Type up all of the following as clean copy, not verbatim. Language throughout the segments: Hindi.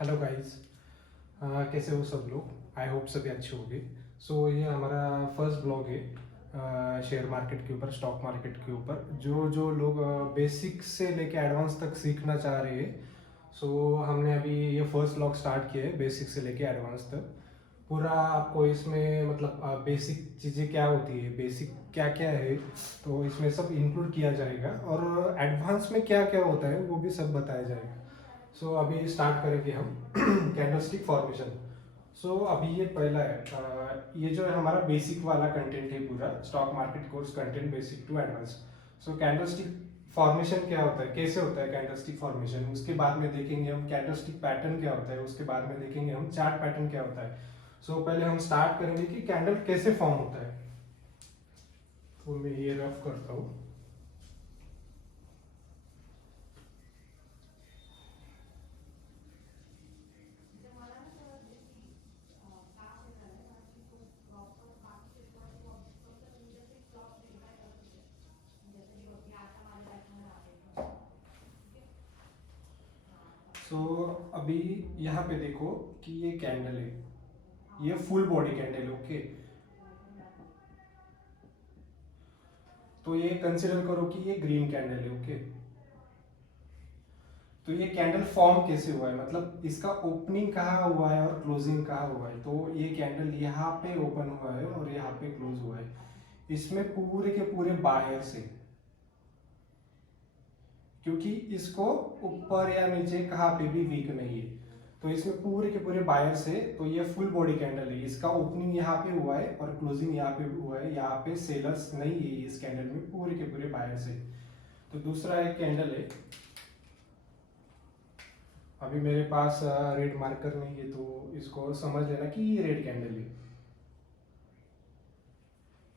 Hello guys. कैसे हो सब लोग? आई होप सभी अच्छे होंगे। सो ये हमारा फर्स्ट ब्लॉग है शेयर मार्केट के ऊपर, स्टॉक मार्केट के ऊपर। जो जो लोग बेसिक से लेके एडवांस तक सीखना चाह रहे हैं, सो हमने अभी ये फर्स्ट ब्लॉग स्टार्ट किया है बेसिक से लेके एडवांस तक। पूरा आपको इसमें मतलब बेसिक चीज़ें क्या होती है, बेसिक क्या क्या है, तो इसमें सब इंक्लूड किया जाएगा। और एडवांस में क्या क्या होता है वो भी सब बताया जाएगा। सो अभी स्टार्ट करेंगे हम कैंडलस्टिक फॉर्मेशन। सो अभी ये पहला है, ये जो है हमारा बेसिक वाला कंटेंट है, पूरा stock market course content basic to advance. So candlestick formation क्या होता है, कैसे होता है कैंडलस्टिक फॉर्मेशन, उसके बाद में देखेंगे हम कैंडलस्टिक पैटर्न क्या होता है, उसके बाद में देखेंगे हम चार्ट पैटर्न क्या होता है। सो पहले हम स्टार्ट करेंगे कि कैंडल कैसे फॉर्म होता है। तो मैं ये रफ करता हूँ। सो अभी यहाँ पे देखो कि ये कैंडल है, ये फुल बॉडी कैंडल है। ओके, तो ये कंसिडर करो कि ये ग्रीन कैंडल है। ओके, तो ये कैंडल फॉर्म कैसे हुआ है, मतलब इसका ओपनिंग कहाँ हुआ है और क्लोजिंग कहाँ हुआ है। तो ये कैंडल यहाँ पे ओपन हुआ है और यहाँ पे क्लोज हुआ है। इसमें पूरे के पूरे बायर से, क्योंकि इसको ऊपर या नीचे कहाँ पे भी वीक नहीं है, तो इसमें पूरे के पूरे बायर से। तो ये फुल बॉडी कैंडल है, इसका ओपनिंग यहाँ पे हुआ है और क्लोजिंग यहाँ पे हुआ है। यहाँ पे सेलर्स नहीं है इस कैंडल में, पूरे के पूरे बायर से। तो दूसरा एक कैंडल है, अभी मेरे पास रेड मार्कर नहीं है तो इसको समझ लेना कि ये रेड कैंडल है।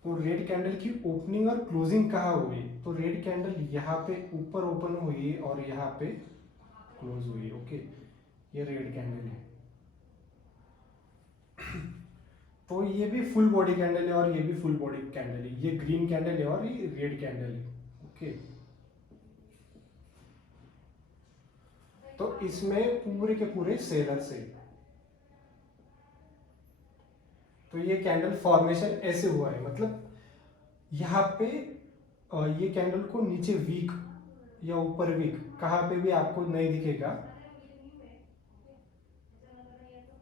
तो रेड कैंडल की ओपनिंग और क्लोजिंग कहाँ हुई, तो रेड कैंडल यहाँ पे ऊपर ओपन हुई और यहाँ पे क्लोज हुई। ओके, ये रेड कैंडल है। तो ये भी फुल बॉडी कैंडल है और ये भी फुल बॉडी कैंडल है। ये ग्रीन कैंडल है और ये रेड कैंडल है। ओके, तो इसमें पूरे के पूरे सेलर्स है। तो ये कैंडल फॉर्मेशन ऐसे हुआ है, मतलब यहाँ पे ये कैंडल को नीचे वीक या ऊपर वीक कहाँ पे भी आपको नहीं दिखेगा।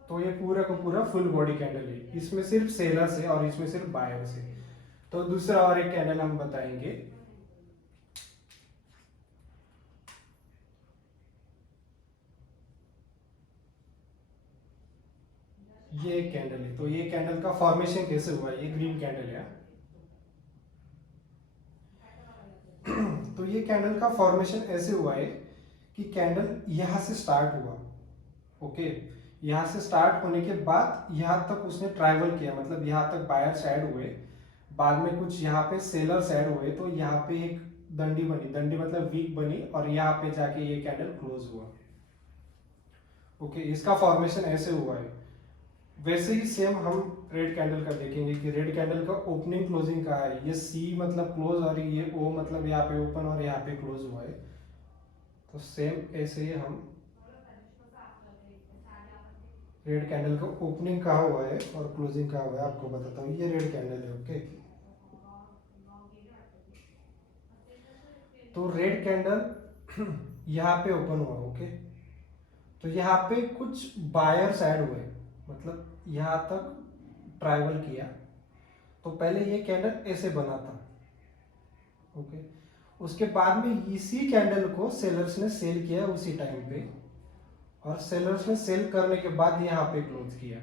तो ये पूरा का पूरा फुल बॉडी कैंडल है, इसमें सिर्फ सेलर्स है और इसमें सिर्फ बायर्स है। तो दूसरा और एक कैंडल हम बताएंगे। ये एक कैंडल है, तो ये कैंडल का फॉर्मेशन कैसे हुआ है, ये ग्रीन कैंडल है। तो ये कैंडल का फॉर्मेशन ऐसे हुआ है कि कैंडल यहां से स्टार्ट हुआ। ओके, यहाँ से स्टार्ट होने के बाद यहाँ तक उसने ट्रैवल किया, मतलब यहाँ तक बायर्स ऐड हुए, बाद में कुछ यहाँ पे सेलर्स ऐड हुए, तो यहाँ पे एक दंडी बनी, दंडी मतलब वीक बनी, और यहाँ पे जाके ये कैंडल क्लोज हुआ। ओके, इसका फॉर्मेशन ऐसे हुआ है। वैसे ही सेम हम रेड कैंडल का देखेंगे कि रेड कैंडल का ओपनिंग क्लोजिंग कहाँ है। ये सी मतलब क्लोज और ये ओ मतलब यहाँ पे ओपन और यहाँ पे क्लोज हुआ है। तो सेम ऐसे ही हम रेड कैंडल का ओपनिंग कहाँ हुआ है और क्लोजिंग कहाँ हुआ है आपको बताता हूँ। ये रेड कैंडल है। ओके, तो रेड कैंडल यहाँ पे ओपन हुआ। ओके, तो यहाँ पे कुछ बायर्स ऐड हुए, मतलब यहाँ तक ट्रैवल किया। तो पहले ये कैंडल ऐसे बना था। ओके, उसके बाद में इसी कैंडल को सेलर्स ने सेल किया उसी टाइम पे, और सेलर्स ने सेल करने के बाद यहाँ पे क्लोज किया।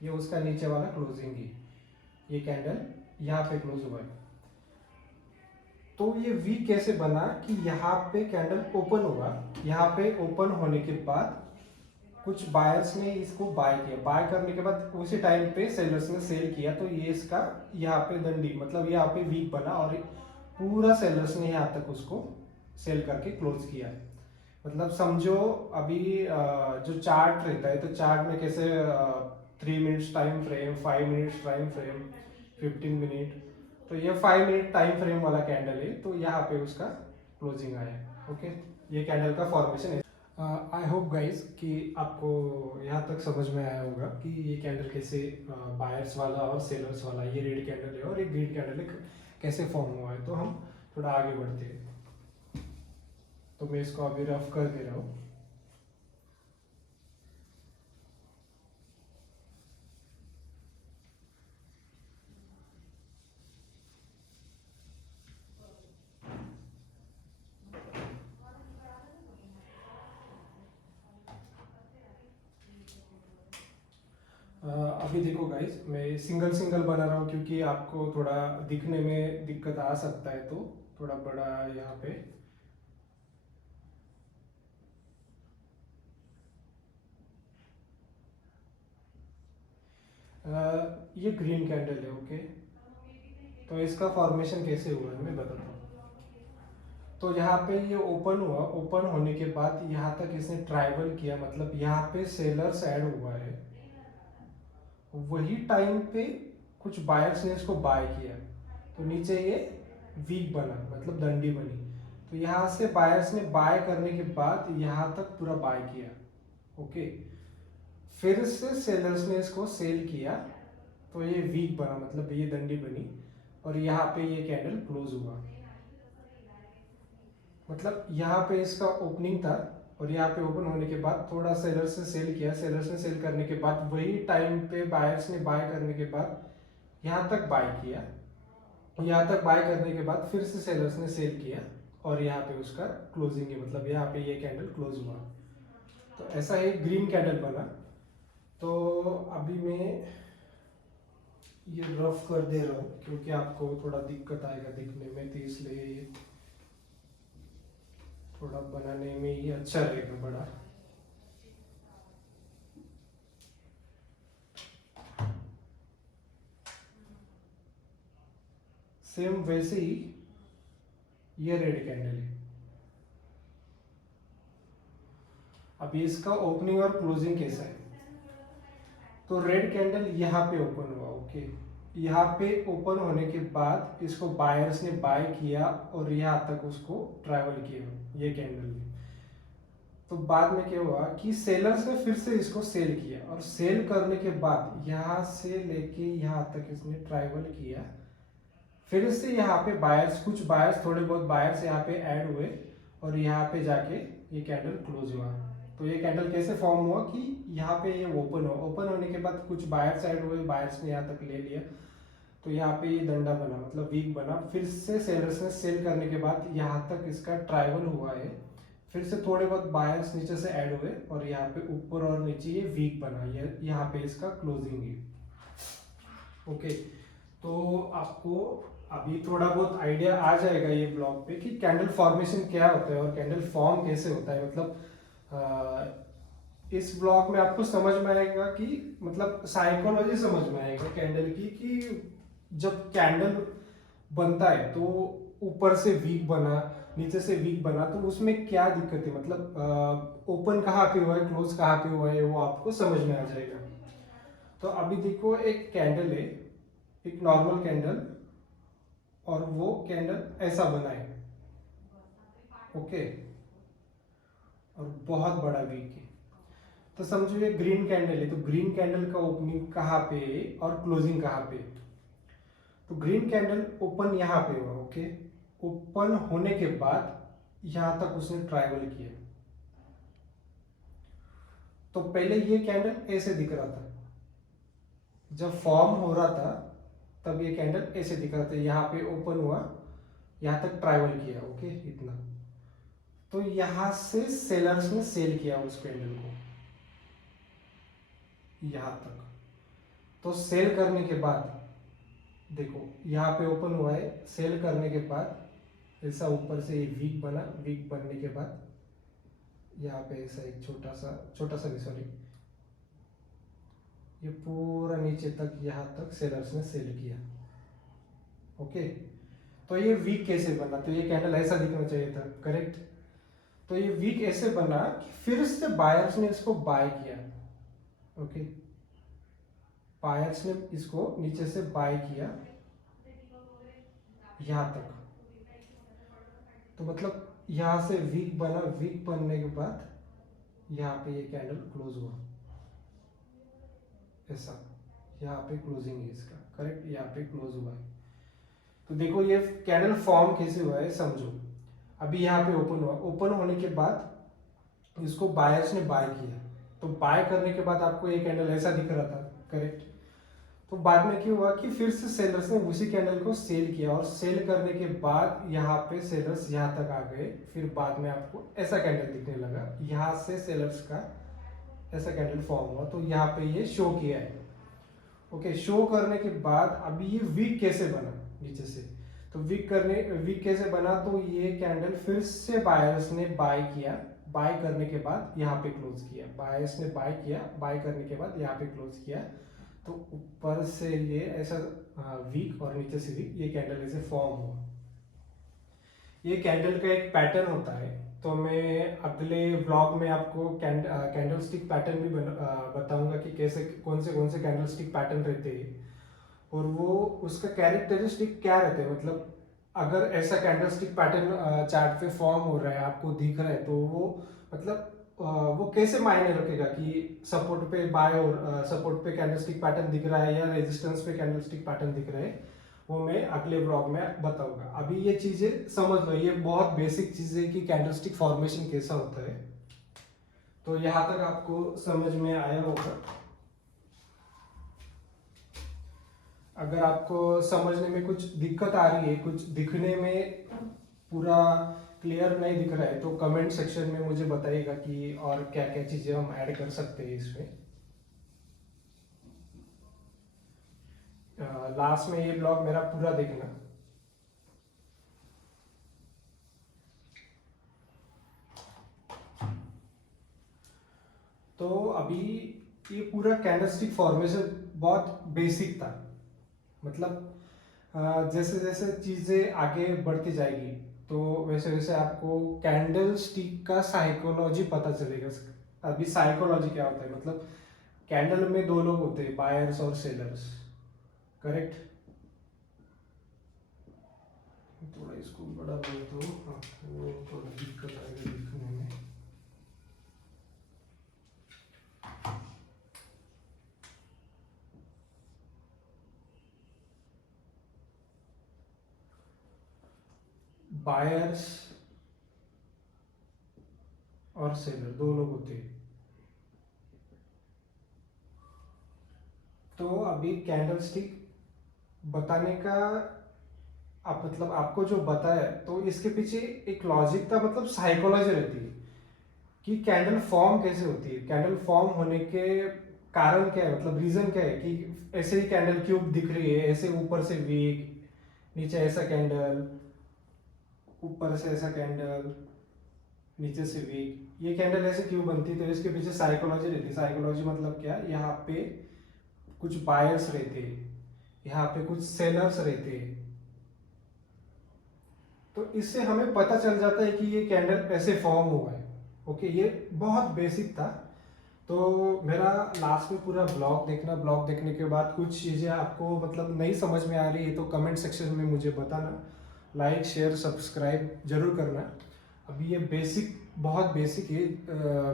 ये उसका नीचे वाला क्लोजिंग है, ये कैंडल यहाँ पे क्लोज हुआ है। तो ये वी कैसे बना कि यहाँ पे कैंडल ओपन हुआ, यहाँ पे ओपन होने के बाद कुछ बायर्स ने इसको बाय किया, बाय करने के बाद उसी टाइम पे सेलर्स ने सेल किया। तो ये इसका यहाँ पे दंडी मतलब यहाँ पे वीक बना और पूरा सेलर्स ने यहाँ तक उसको सेल करके क्लोज किया। मतलब समझो अभी जो चार्ट रहता है, तो चार्ट में कैसे 3 minutes time frame, 5 minutes time frame, 15 minute, तो ये 5 मिनट टाइम फ्रेम वाला कैंडल है। तो यहाँ पे उसका क्लोजिंग आया। ओके, ये कैंडल का फॉर्मेशन है। आई होप गाइस कि आपको यहाँ तक समझ में आया होगा कि ये कैंडल कैसे बायर्स वाला और सेलर्स वाला, ये रेड कैंडल है और एक ग्रीन कैंडल है, कैसे फॉर्म हुआ है। तो हम थोड़ा आगे बढ़ते हैं। तो मैं इसको अभी रफ कर दे रहा हूँ। अभी देखो गाइस, मैं सिंगल सिंगल बना रहा हूँ क्योंकि आपको थोड़ा दिखने में दिक्कत आ सकता है, तो थोड़ा बड़ा यहाँ पे। ये ग्रीन कैंडल है, ओके। तो इसका फॉर्मेशन कैसे हुआ है मैं बताता हूँ। तो यहाँ पे ये ओपन हुआ, ओपन होने के बाद यहाँ तक इसने ट्राइवल किया, मतलब यहाँ पे सेलर्स ऐड हुआ है। वही टाइम पे कुछ बायर्स ने इसको बाय किया, तो नीचे ये वीक बना, मतलब डंडी बनी। तो यहाँ से बायर्स ने बाय करने के बाद यहाँ तक पूरा बाय किया, ओके। फिर से सेलर्स ने इसको सेल किया, तो ये वीक बना, मतलब ये डंडी बनी, और यहाँ पे ये कैंडल क्लोज हुआ। मतलब यहाँ पे इसका ओपनिंग था और यहाँ पे ओपन होने के बाद थोड़ा सेलर्स ने सेल किया, सेलर्स ने सेल करने के बाद वही टाइम पे बायर्स ने बाय करने के बाद यहाँ तक बाय किया, यहाँ तक बाय करने के बाद फिर से सेलर्स ने सेल किया और यहाँ पे उसका क्लोजिंग है, मतलब यहाँ पे ये कैंडल क्लोज हुआ। तो ऐसा एक ग्रीन कैंडल बना। तो अभी मैं ये रफ कर दे रहा हूँ क्योंकि आपको थोड़ा दिक्कत आएगा दिखने में, तो इसलिए ये थोड़ा बनाने में ये अच्छा रहेगा बड़ा। सेम वैसे ही ये रेड कैंडल है। अभी इसका ओपनिंग और क्लोजिंग कैसा है। तो रेड कैंडल यहाँ पे ओपन हुआ, ओके। यहाँ पे ओपन होने के बाद इसको बायर्स ने बाय किया और यहाँ तक उसको ट्रैवल किया ये कैंडल ने। तो बाद में क्या हुआ कि सेलर्स ने फिर से इसको सेल किया, और सेल करने के बाद यहाँ से लेके यहाँ तक इसने ट्रैवल किया। फिर से यहाँ पे बायर्स, कुछ बायर्स, थोड़े बहुत बायर्स यहाँ पे ऐड हुए और यहाँ पे जाके ये कैंडल क्लोज हुआ। तो ये कैंडल कैसे फॉर्म हुआ कि यहाँ पे ये ओपन हुआ, ओपन होने के बाद कुछ बायर्स ऐड हुए, बायर्स ने यहाँ तक ले लिया, तो यहाँ पे ये डंडा बना, मतलब वीक बना। फिर से सेलर्स ने सेल करने के बाद यहाँ तक इसका ट्राइवल हुआ है। फिर से थोड़े बहुत बायर्स नीचे से ऐड हुए और यहाँ पे ऊपर और नीचे ये वीक बना, ये यहाँ पे इसका क्लोजिंग है, ओके। तो आपको अभी थोड़ा बहुत आइडिया आ जाएगा ये ब्लॉग पे कि कैंडल फॉर्मेशन क्या होता है और कैंडल फॉर्म कैसे होता है। मतलब इस ब्लॉग में आपको समझ में आएगा कि मतलब साइकोलॉजी समझ में आएगा कैंडल की, कि जब कैंडल बनता है तो ऊपर से वीक बना, नीचे से वीक बना, तो उसमें क्या दिक्कत है, मतलब ओपन कहाँ पे हुआ है, क्लोज कहाँ पे हुआ है, वो आपको समझ में आ जाएगा। तो अभी देखो, एक कैंडल है, एक नॉर्मल कैंडल, और वो कैंडल ऐसा बना है, ओके, और बहुत बड़ा वीक है। तो समझो ये ग्रीन कैंडल है, तो ग्रीन कैंडल का ओपनिंग कहाँ पे है और क्लोजिंग कहाँ पे है। तो ग्रीन कैंडल ओपन यहाँ पे हुआ, ओके। ओपन होने के बाद यहाँ तक उसने ट्राइवल किया। तो पहले ये कैंडल ऐसे दिख रहा था, जब फॉर्म हो रहा था तब ये कैंडल ऐसे दिख रहा था, यहाँ पे ओपन हुआ, यहाँ तक ट्राइवल किया, ओके, इतना। तो यहाँ से सेलर्स ने सेल किया उस कैंडल को यहाँ तक। तो सेल करने के बाद देखो यहाँ पे ओपन हुआ है, सेल करने के बाद ऐसा ऊपर से ये वीक बना, वीक बनने के बाद यहाँ पे ऐसा एक छोटा सा भी, सॉरी, ये पूरा नीचे तक, यहाँ तक सेलर्स ने सेल किया, ओके। तो ये वीक कैसे बना, तो ये कैंडल ऐसा दिखना चाहिए था, करेक्ट। तो ये वीक ऐसे बना कि फिर से बायर्स ने इसको बाय किया, ओके। बायर्स ने इसको नीचे से बाय किया यहाँ तक। तो मतलब यहाँ से वीक बना, वीक बनने के बाद यहाँ पे ये कैंडल क्लोज हुआ, ऐसा यहाँ पे क्लोजिंग है इसका, करेक्ट, यहाँ पे क्लोज हुआ है। तो देखो ये कैंडल फॉर्म कैसे हुआ है समझो। अभी यहाँ पे ओपन हुआ, ओपन होने के बाद इसको बायर्स ने बाय किया, तो बाय करने के बाद आपको ये कैंडल ऐसा दिख रहा था, करेक्ट। तो बाद में क्या हुआ कि फिर से सेलर्स ने उसी कैंडल को सेल किया, और सेल करने के बाद यहाँ पे सेलर्स यहाँ तक आ गए, फिर बाद में आपको ऐसा कैंडल दिखने लगा, यहाँ से सेलर्स का ऐसा कैंडल फॉर्म हुआ, तो यहाँ पे ये शो किया है। ओके, शो करने के बाद अभी ये वीक कैसे बना नीचे से, तो वीक कैसे बना, तो ये कैंडल फिर से बायर्स ने बाय किया, बाय करने के बाद यहाँ पे क्लोज किया, बायर्स ने बाय किया, बाय करने के बाद यहाँ पे क्लोज किया, तो ऊपर से ये ऐसा वीक और नीचे से वीक, ये कैंडल ऐसे फॉर्म हुआ। ये कैंडल का एक पैटर्न होता है, तो मैं अगले व्लॉग में आपको कैंडल स्टिक पैटर्न भी बताऊंगा कि कैसे कौन से कैंडल स्टिक पैटर्न रहते हैं, और वो उसका कैरेक्टरिस्टिक क्या रहते हैं, मतलब अगर ऐसा कैंडल स्टिक पैटर्न चार्ट पे फॉर्म हो रहा है, आपको दिख रहा है, तो वो मतलब वो कैसे मायने रखेगा कि सपोर्ट पे बाय और सपोर्ट पे कैंडलस्टिक पैटर्न दिख रहा है या रेजिस्टेंस पे कैंडलस्टिक पैटर्न दिख रहा है, वो मैं अगले ब्लॉग में बताऊंगा। अभी ये चीजें समझ लो, ये बहुत बेसिक चीजें कि कैंडलस्टिक फॉर्मेशन कैसा होता है। तो यहाँ तक आपको समझ में आया होगा। अगर आपको समझने में कुछ दिक्कत आ रही है, कुछ दिखने में पूरा क्लियर नहीं दिख रहा है, तो कमेंट सेक्शन में मुझे बताइएगा कि और क्या क्या चीजें हम ऐड कर सकते हैं इसमें। लास्ट में ये ब्लॉग मेरा पूरा देखना। तो अभी ये पूरा कैंडलस्टिक फॉर्मेशन बहुत बेसिक था, मतलब जैसे जैसे चीजें आगे बढ़ती जाएगी तो वैसे वैसे आपको कैंडल स्टिक का साइकोलॉजी पता चलेगा। अभी साइकोलॉजी क्या होता है, मतलब कैंडल में दो लोग होते हैं, बायर्स और सेलर्स, करेक्ट। थोड़ा इसको बड़ा बोल तो आपको थोड़ा दिक्कत आएगा लिखने में। बायर्स और सेलर दो लोग होते हैं। तो अभी कैंडल स्टिक बताने का आप मतलब आपको जो बताया, तो इसके पीछे एक लॉजिक था, मतलब साइकोलॉजी रहती है कि कैंडल फॉर्म कैसे होती है, कैंडल फॉर्म होने के कारण क्या है, मतलब रीजन क्या है कि ऐसे ही कैंडल क्यों दिख रही है, ऐसे ऊपर से वीक, नीचे ऐसा कैंडल, ऊपर से ऐसा कैंडल, नीचे से वीक, ये कैंडल ऐसे क्यों बनती है, तो इसके पीछे साइकोलॉजी रहती है। साइकोलॉजी मतलब क्या, यहाँ पे कुछ बायर्स रहते हैं, यहाँ पे कुछ सेलर्स रहते हैं, तो इससे हमें पता चल जाता है कि ये कैंडल ऐसे फॉर्म हुआ है। ओके, ये बहुत बेसिक था। तो मेरा लास्ट में पूरा ब्लॉग देखना, ब्लॉग देखने के बाद कुछ चीज़ें आपको मतलब नहीं समझ में आ रही है तो कमेंट सेक्शन में मुझे बताना, लाइक शेयर सब्सक्राइब जरूर करना। अभी ये बेसिक बहुत बेसिक है,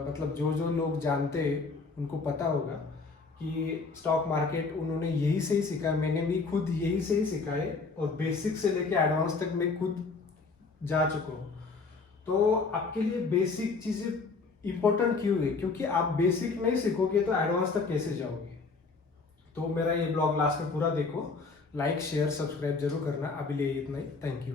मतलब जो जो लोग जानते हैं उनको पता होगा कि स्टॉक मार्केट उन्होंने यही से ही सीखा है, मैंने भी खुद यही से ही सीखा है, और बेसिक से लेके एडवांस तक मैं खुद जा चुका हूँ। तो आपके लिए बेसिक चीज़ें इंपॉर्टेंट क्यों है, क्योंकि आप बेसिक नहीं सीखोगे तो एडवांस तक कैसे जाओगे। तो मेरा ये ब्लॉग लास्ट में पूरा देखो, लाइक शेयर सब्सक्राइब जरूर करना। अभी लिए इतना ही, थैंक यू।